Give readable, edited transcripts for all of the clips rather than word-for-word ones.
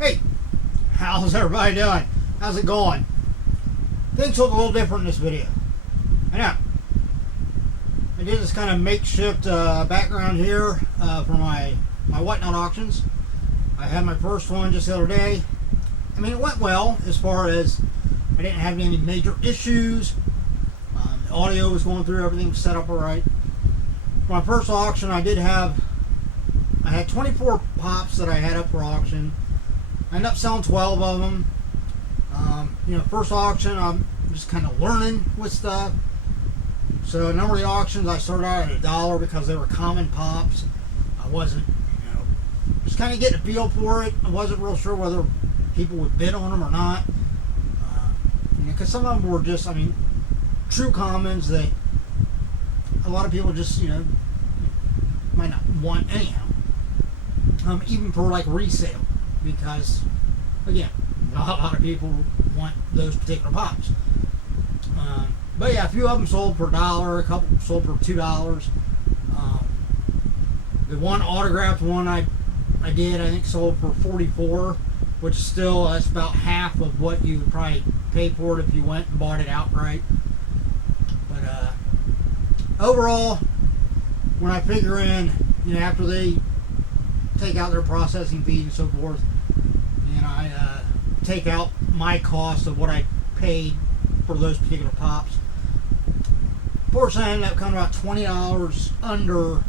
Hey, how's everybody doing? How's it going? Things look a little different in this video. I know. I did this kind of makeshift background here for my Whatnot auctions. I had my first one just the other day. I mean, it went well as far as I didn't have any major issues. The audio was going through, everything was set up all right. For my first auction, I had 24 pops that I had up for auction. I ended up selling 12 of them. First auction, I'm just kind of learning with stuff. So a number of the auctions, I started out at $1 because they were common pops. I wasn't, just kind of getting a feel for it. I wasn't real sure whether people would bid on them or not. Because some of them were just, true commons that a lot of people just, might not want anyhow. Even for like resale. Because, again, not a lot of people want those particular pops. But yeah, a few of them sold for $1, a couple sold for $2. The one autographed one I think sold for $44, which is still, that's about half of what you would probably pay for it if you went and bought it outright. But overall, when I figure in, after they take out their processing fees and so forth, and I take out my cost of what I paid for those particular pops, fortunately I ended up coming about $20 under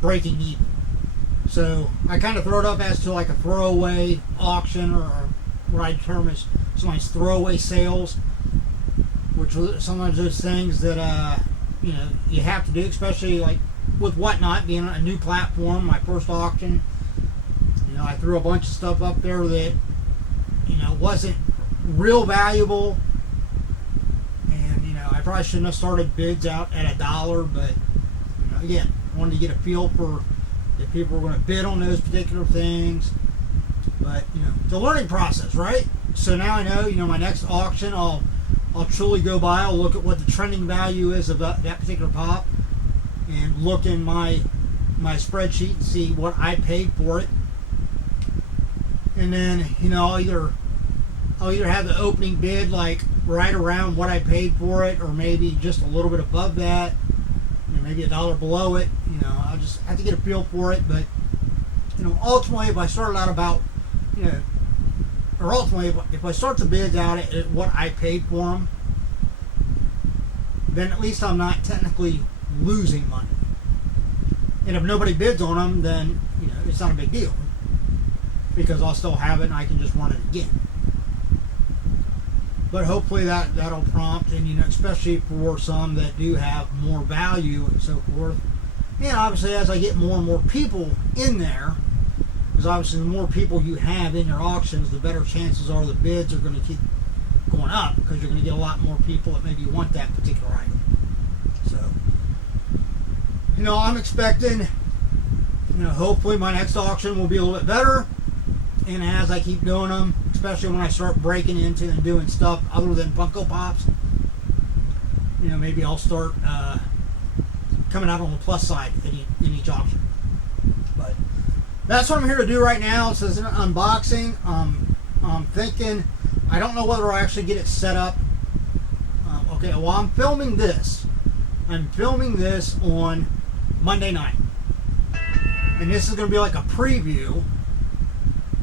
breaking even. So I kind of throw it up as to like a throwaway auction, or what I term as somebody's throwaway sales, which are sometimes those things that you have to do, especially like with Whatnot being a new platform. My first auction, I threw a bunch of stuff up there that wasn't real valuable, and I probably shouldn't have started bids out at $1, but again, wanted to get a feel for if people were going to bid on those particular things. But the learning process, right? So now I know, my next auction, I'll truly go by, I'll look at what the trending value is of that particular pop, and look in my spreadsheet and see what I paid for it. And then I'll either have the opening bid like right around what I paid for it, or maybe just a little bit above that, maybe $1 below it. I'll just have to get a feel for it. But ultimately, if I started out about or ultimately if I start the bids out at what I paid for them, then at least I'm not technically losing money. And if nobody bids on them, then it's not a big deal, because I'll still have it and I can just run it again. But hopefully that'll prompt, and especially for some that do have more value and so forth. And obviously, as I get more and more people in there, because obviously the more people you have in your auctions, the better chances are the bids are going to keep going up, because you're going to get a lot more people that maybe want that particular item. So, I'm expecting, hopefully my next auction will be a little bit better. And as I keep doing them, especially when I start breaking into and doing stuff other than Funko Pops, maybe I'll start coming out on the plus side in each auction. But that's what I'm here to do right now. This is an unboxing. I'm thinking, I don't know whether I'll actually get it set up. Okay, well, I'm filming this on Monday night. And this is going to be like a preview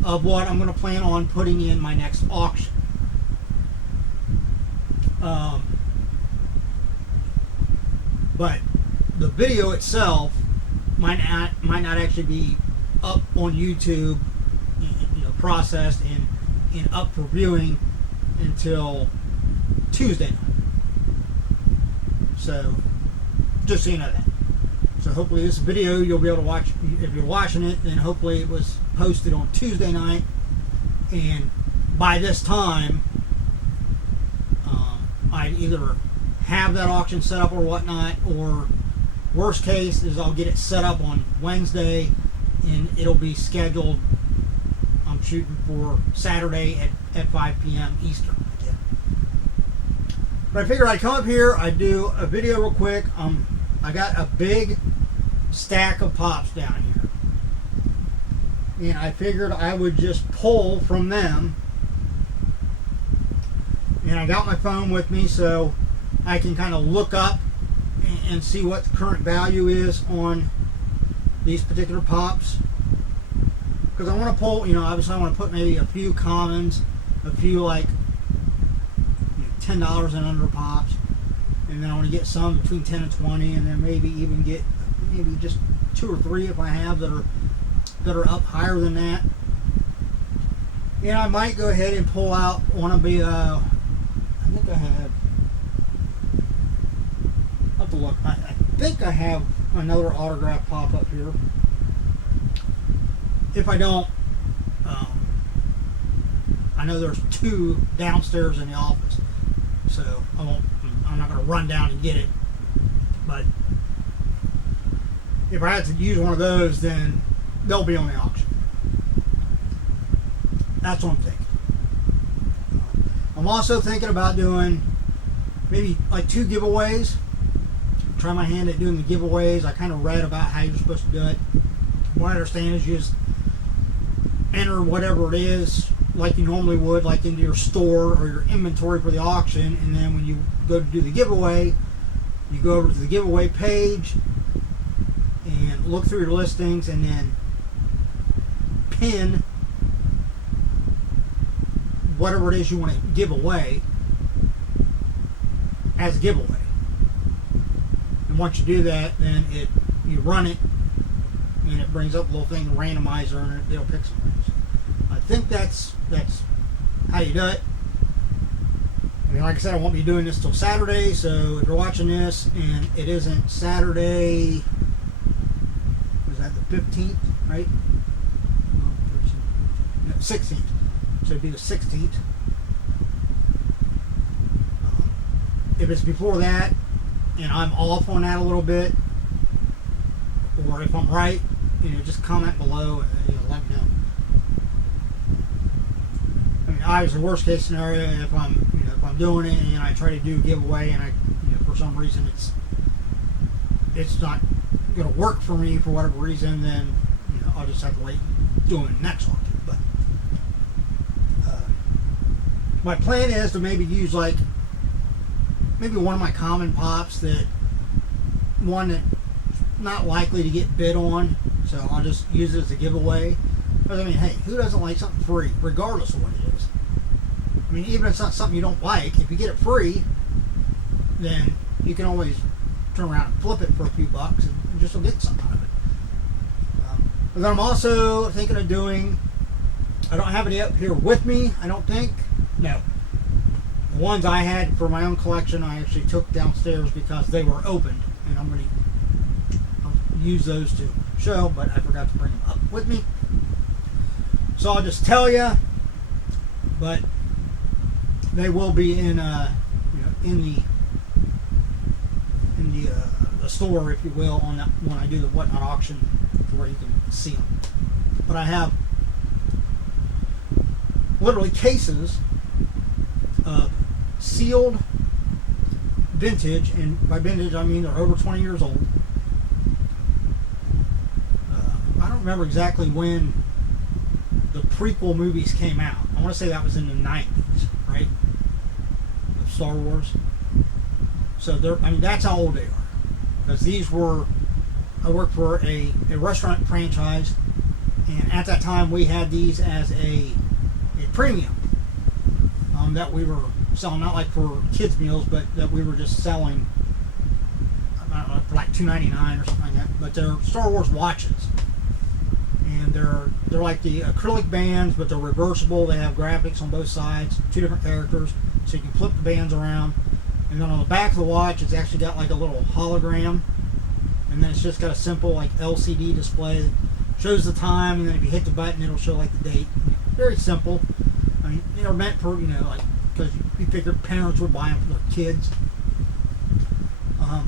of what I'm going to plan on putting in my next auction. But the video itself might not actually be up on YouTube, processed and up for viewing until Tuesday night. So just so you know that. So hopefully this video you'll be able to watch. If you're watching it, then hopefully it was posted on Tuesday night, and by this time I either have that auction set up or whatnot, or worst case is I'll get it set up on Wednesday and it'll be scheduled. I'm shooting for Saturday at 5 p.m. Eastern. But I figured I'd come up here, I'd do a video real quick. I got a big stack of pops down here. and I figured I would just pull from them. And I got my phone with me so I can kind of look up and see what the current value is on these particular pops. Because I want to pull, obviously I want to put maybe a few commons, a few like $10 and under pops, and then I want to get some between 10 and 20, and then maybe even get maybe just 2 or 3 if I have that are up higher than that. And I might go ahead and pull out one of the I think I have to look. I think I have another autograph pop up here. If I don't, I know there's 2 downstairs in the office, so I'm not going to run down and get it. But if I had to use one of those, then they'll be on the auction. That's what I'm thinking. I'm also thinking about doing maybe like 2 giveaways. Try my hand at doing the giveaways. I kind of read about how you're supposed to do it. What I understand is you just enter whatever it is like you normally would, like into your store or your inventory for the auction, and then when you go to do the giveaway, you go over to the giveaway page and look through your listings and then pin whatever it is you want to give away as a giveaway. And once you do that, then you run it and it brings up a little thing, a randomizer, and it'll pick some things. I think that's how you do it. I mean, like I said, I won't be doing this till Saturday, so if you're watching this and it isn't Saturday, was that the 15th, right? No, 16th. So it'd be the 16th. If it's before that and I'm off on that a little bit, or if I'm right, just comment below and let me know. I mean, obviously, worst case scenario, if I'm doing it and I try to do a giveaway and for some reason it's not going to work for me for whatever reason, then I'll just have to wait doing the next one. But my plan is to maybe use maybe one of my common pops, one that not likely to get bid on, so I'll just use it as a giveaway. Because I mean, hey, who doesn't like something free, regardless of what it is? I mean, even if it's not something you don't like, if you get it free, then you can always turn around and flip it for a few bucks and just get something out of it. But then I'm also thinking of doing, I don't have any up here with me, I don't think. No. The ones I had for my own collection, I actually took downstairs because they were opened, and I'll use those to show, but I forgot to bring them up with me. So I'll just tell you, but they will be in the store, if you will, on that when I do the Whatnot auction, where you can see them. But I have literally cases of sealed vintage, and by vintage I mean they're over 20 years old. I don't remember exactly when the prequel movies came out. I want to say that was in the 90s, right? Of Star Wars. So that's how old they are. Because these were, I worked for a restaurant franchise, and at that time we had these as a premium that we were selling, not like for kids meals, but that we were just selling, I don't know, for like $2.99 or something like that. But they're Star Wars watches, and they're like the acrylic bands, but they're reversible. They have graphics on both sides, 2 different characters, so you can flip the bands around. And then on the back of the watch, it's actually got like a little hologram, and then it's just got a simple like LCD display that shows the time, and then if you hit the button, it'll show like the date. Very simple. I mean, they're meant for like, because you figured parents would buy them for their kids.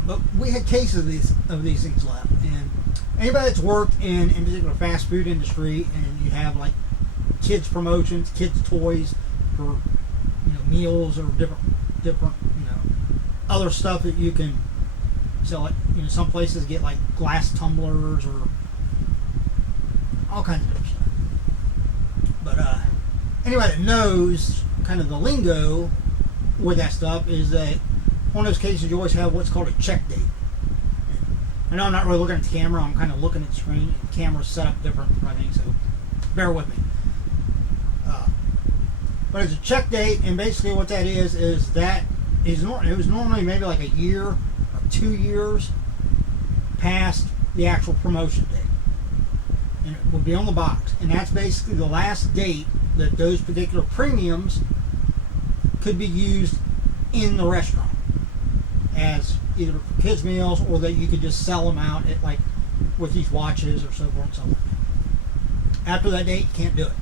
But we had cases of these things left, and anybody that's worked in particular fast food industry, and you have like kids promotions, kids toys for meals or different other stuff that you can sell it. Some places get like glass tumblers or all kinds of different stuff. anybody that knows kind of the lingo with that stuff is that one of those cases you always have what's called a check date. I know I'm not really looking at the camera, I'm kind of looking at the screen, and the camera's set up different, I think, so bear with me. But it's a check date, and basically what that is that it was normally maybe like a year or 2 years past the actual promotion date. And it will be on the box. And that's basically the last date that those particular premiums could be used in the restaurant as either kids meals, or that you could just sell them out at, like, with these watches or so forth and so on. After that date, you can't do it.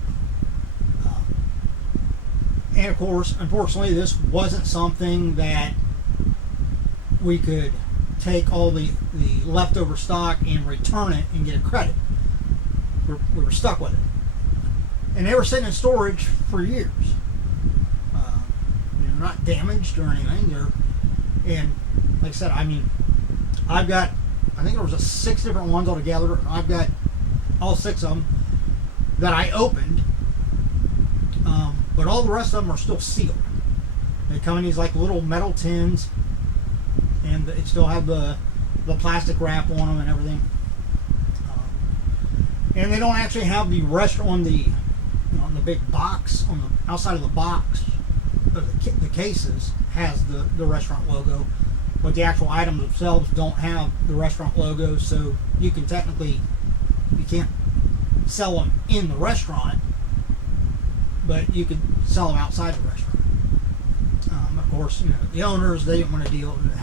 And of course, unfortunately, this wasn't something that we could take all the leftover stock and return it and get a credit. We were stuck with it. And they were sitting in storage for years. They're not damaged or anything. And like I said, I mean, I think there was 6 different ones altogether. I've got all 6 of them that I opened. But all the rest of them are still sealed. They come in these like little metal tins, and it still have the plastic wrap on them and everything. And they don't actually have the rest on the big box on the outside of the box. The cases has the restaurant logo, but the actual items themselves don't have the restaurant logo. So you can't sell them in the restaurant, but you could sell them outside the restaurant. Of course, the owners, they didn't want to deal with the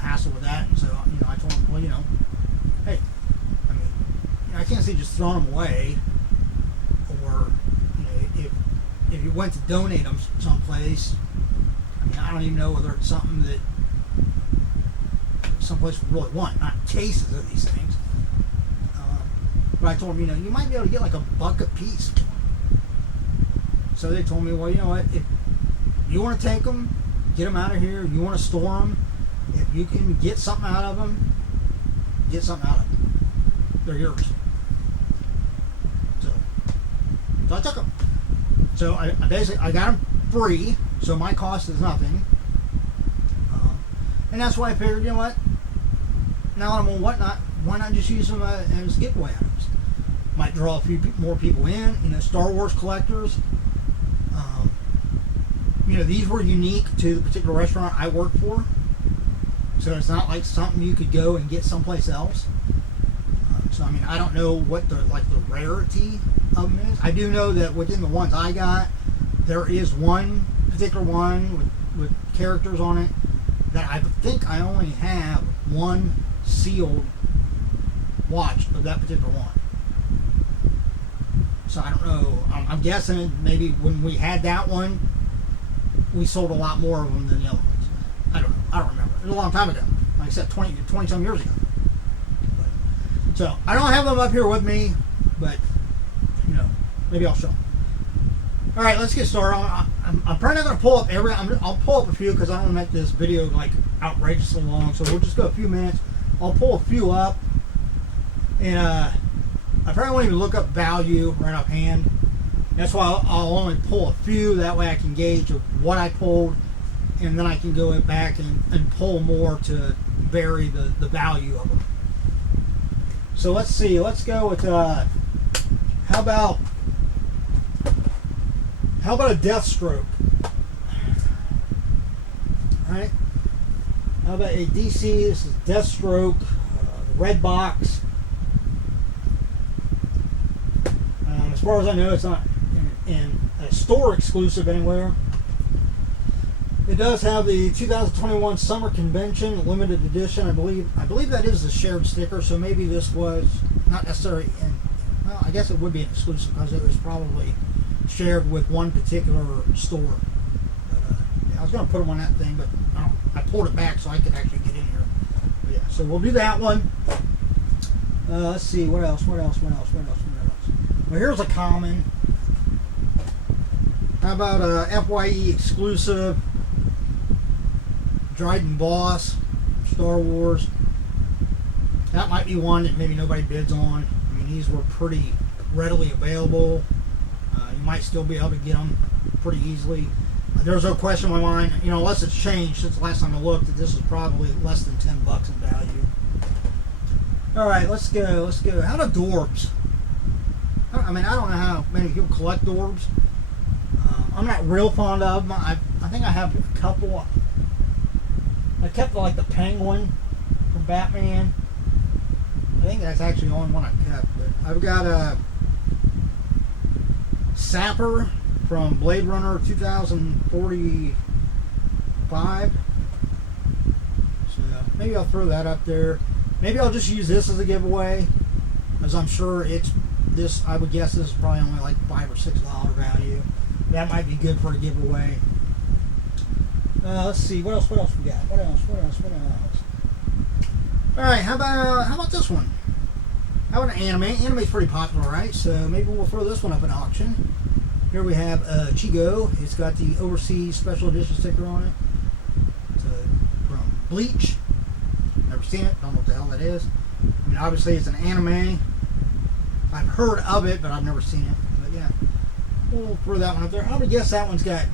hassle with that, and so I told them, well, hey, I mean, I can't see just throwing them away, or if you went to donate them someplace, I mean, I don't even know whether it's something that someplace would really want, not cases of these things. But I told them, you might be able to get like $1 a piece. So they told me, well, you know what, if you want to take them, get them out of here, you want to store them, if you can get something out of them, get something out of them. They're yours. So I took them. So I got them free, so my cost is nothing. And that's why I figured, you know what, now that I'm on Whatnot, why not just use them as giveaway items? Might draw a few more people in, Star Wars collectors. These were unique to the particular restaurant I worked for, so it's not like something you could go and get someplace else. So I mean, I don't know what the rarity of them is. I do know that within the ones I got, there is one particular one with characters on it that I think I only have one sealed watch of that particular one. So I don't know. I'm guessing maybe when we had that one, we sold a lot more of them than the other ones. I don't know. I don't remember. It was a long time ago. Like I said, 20 some years ago. So I don't have them up here with me, but maybe I'll show them. All right, let's get started. I'm probably not going to pull up I'll pull up a few because I don't want to make this video like outrageously long. So we'll just go a few minutes. I'll pull a few up, and I probably won't even look up value right offhand. That's why I'll only pull a few. That way I can gauge of what I pulled, and then I can go back and pull more to vary the value of them. So let's see. Let's go with how about a Deathstroke? All right. How about a DC? This is Deathstroke, red box. As far as I know, it's not in a store exclusive anywhere. It does have the 2021 Summer Convention limited edition. I believe that is a shared sticker. So maybe this was not necessarily well, I guess it would be an exclusive because it was probably shared with one particular store. But, I was going to put them on that thing, but I pulled it back so I could actually get in here. But yeah, so we'll do that one. Let's see, what else? Well, here's a common. How about a FYE exclusive Dryden Boss, Star Wars. That might be one that maybe nobody bids on. I mean, these were pretty readily available. might still be able to get them pretty easily. There's no question in my mind, you know, unless it's changed since the last time I looked, that this is probably less than $10 in value. All right, let's go. How about Dorbs? I mean, I don't know how many people collect Dorbs. I'm not real fond of them. I think I have a couple. I kept like the Penguin from Batman. I think that's actually the only one I kept. But I've got a Sapper from Blade Runner 2045. So maybe I'll throw that up there. Maybe I'll just use this as a giveaway, as I'm sure it's this. I would guess this is probably only like $5 or $6 value. That might be good for a giveaway. Let's see, what else we got? What else? All right, how about this one? How about an anime? Anime's pretty popular, right? So maybe we'll throw this one up in auction. Here we have Chigo. It's got the overseas special edition sticker on it. It's from Bleach. Never seen it. Don't know what the hell that is. I mean, obviously it's an anime. I've heard of it, but I've never seen it. But yeah, we'll throw that one up there. I would guess that one's got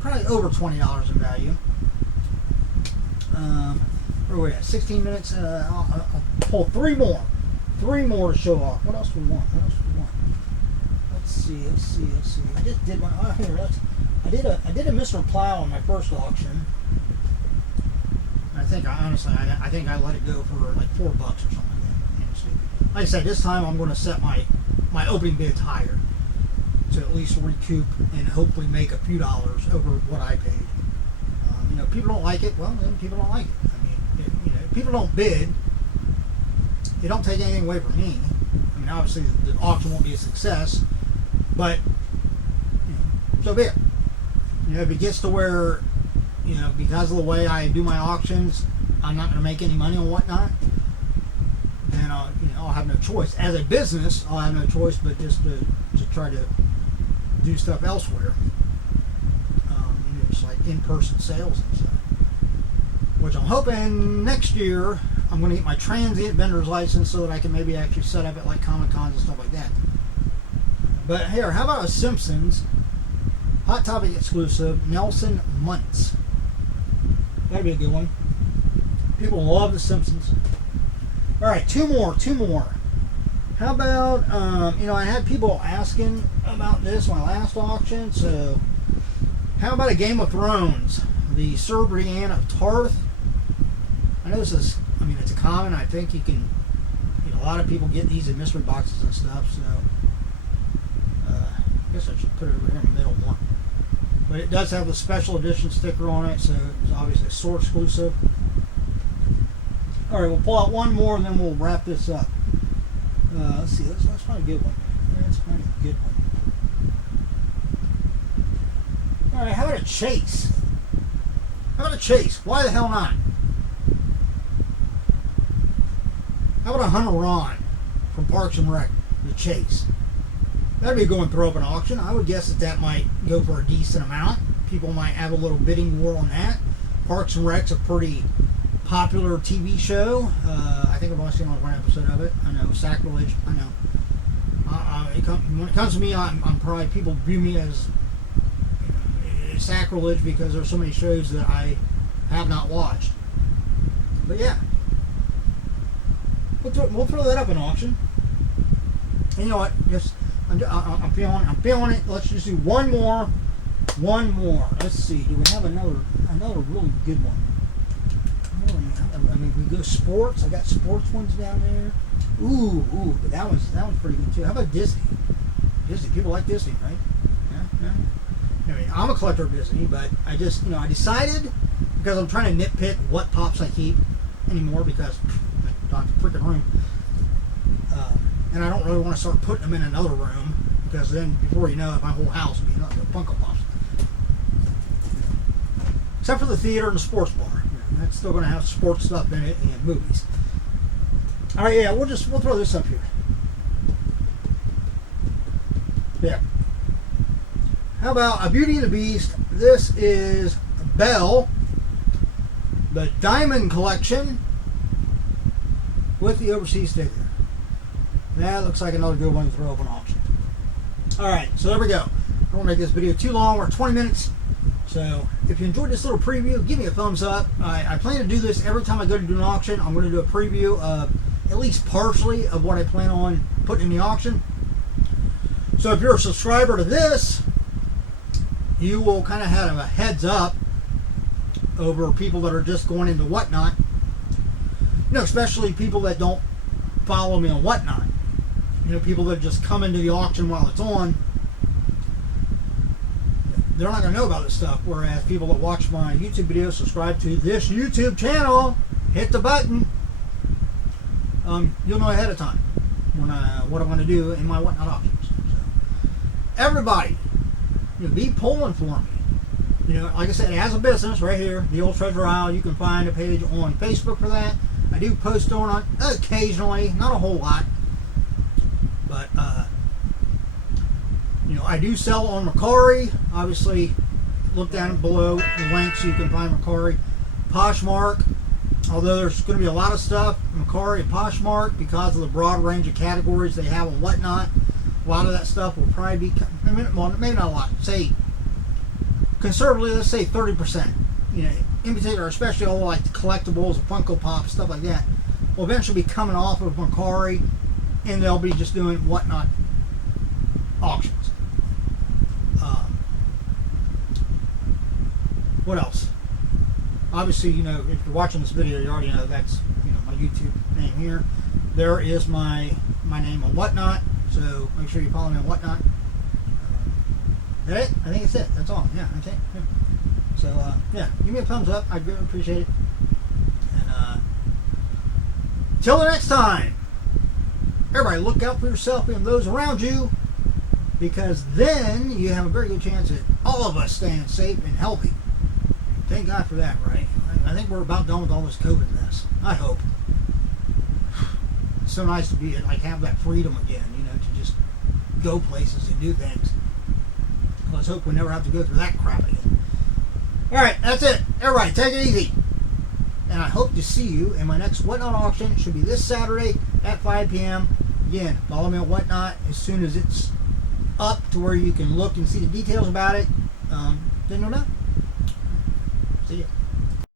probably over $20 in value. Where are we at? 16 minutes. I'll pull three more to show off. What else do we want? Let's see. I just did one. Oh, here. I did a Mr. Plow on my first auction. I think I let it go for like $4 or something like that. Like I said, this time I'm going to set my opening bids higher to at least recoup and hopefully make a few dollars over what I paid. You know, people don't like it. Well, then people don't like it. I mean, you know, if people don't bid, it don't take anything away from me. I mean, obviously the auction won't be a success, but you know, so be it. You know, if it gets to where, you know, because of the way I do my auctions, I'm not going to make any money on Whatnot, then I'll have no choice. As a business, I'll have no choice but just to try to do stuff elsewhere. You know, just like in-person sales and stuff. Which I'm hoping next year I'm going to get my transient vendor's license so that I can maybe actually set up at like Comic Cons and stuff like that. But here, how about a Simpsons Hot Topic exclusive Nelson Muntz? That'd be a good one. People love the Simpsons. All right, two more. How about you know, I had people asking about this my last auction. So how about a Game of Thrones, the Sir Brienne of Tarth? I know this is, I mean, it's a common. I think you can, you know, a lot of people get these in mystery boxes and stuff. So I guess I should put it over here in the middle one. But it does have the special edition sticker on it, so it's obviously a store exclusive. All right, we'll pull out one more and then we'll wrap this up. Let's see, let's find a good one. All right, how about a Chase? Why the hell not? How about a Hunter Ron from Parks and Rec, the Chase? That'd be a good one to throw up an auction. I would guess that might go for a decent amount. People might have a little bidding war on that. Parks and Rec's a pretty popular TV show. I think I've only seen like one episode of it. I know, sacrilege. I know. When it comes to me, I'm probably, people view me as sacrilege because there's so many shows that I have not watched. But yeah, we'll throw that up in auction. And you know what? Just I'm feeling it. Let's just do one more. Let's see. Do we have another really good one? I mean, we go sports. I got sports ones down there. Ooh, but that one's pretty good too. How about Disney? People like Disney, right? Yeah. I mean, I'm a collector of Disney, but I just, you know, I decided, because I'm trying to nitpick what pops I keep anymore, because Dr. freaking room, and I don't really want to start putting them in another room, because then before you know it, my whole house will be nothing but Funko Pops. Except for the theater and the sports bar. That's still going to have sports stuff in it and movies. All right, yeah, we'll throw this up here. Yeah. How about a Beauty and the Beast? This is Belle, the Diamond Collection with the overseas sticker. That looks like another good one to throw up an auction. Alright, so there we go. I won't make this video too long. We're at 20 minutes. So if you enjoyed this little preview, give me a thumbs up. I plan to do this every time I go to do an auction. I'm going to do a preview of at least partially of what I plan on putting in the auction. So if you're a subscriber to this, you will kind of have a heads up over people that are just going into Whatnot. You know, especially people that don't follow me on Whatnot. You know, people that just come into the auction while it's on. They're not going to know about this stuff. Whereas people that watch my YouTube videos, subscribe to this YouTube channel, hit the button, you'll know ahead of time when what I'm going to do in my Whatnot auctions. So, everybody, you know, be pulling for me. You know, like I said, as a business, right here, the Old Treasure Isle, you can find a page on Facebook for that. I do post on it occasionally, not a whole lot, but you know, I do sell on Mercari. Obviously, look down below the links. You can find Mercari, Poshmark. Although there's going to be a lot of stuff, Mercari and Poshmark, because of the broad range of categories they have and whatnot. A lot of that stuff will probably be, I mean, well, maybe not a lot. Say, conservatively, let's say 30%. You know, in particular, especially all like the collectibles, Funko Pop, stuff like that, will eventually be coming off of Mercari, and they'll be just doing Whatnot auctions. What else? Obviously, you know, if you're watching this video, you already know that's, you know, my YouTube name here. There is my name on Whatnot, so make sure you follow me on Whatnot. Is that it? I think it's it. That's all. Yeah, I think. Yeah. So, yeah, give me a thumbs up. I'd really appreciate it. And, till the next time, everybody look out for yourself and those around you, because then you have a very good chance at all of us staying safe and healthy. Thank God for that, right? I think we're about done with all this COVID mess. I hope. It's so nice to be, like, have that freedom again, you know, to just go places and do things. Let's hope we never have to go through that crap again. Alright, that's it. Everybody, take it easy. And I hope to see you in my next Whatnot auction. It should be this Saturday at 5 p.m. Again, follow me on Whatnot as soon as it's up to where you can look and see the details about it. Then you'll know.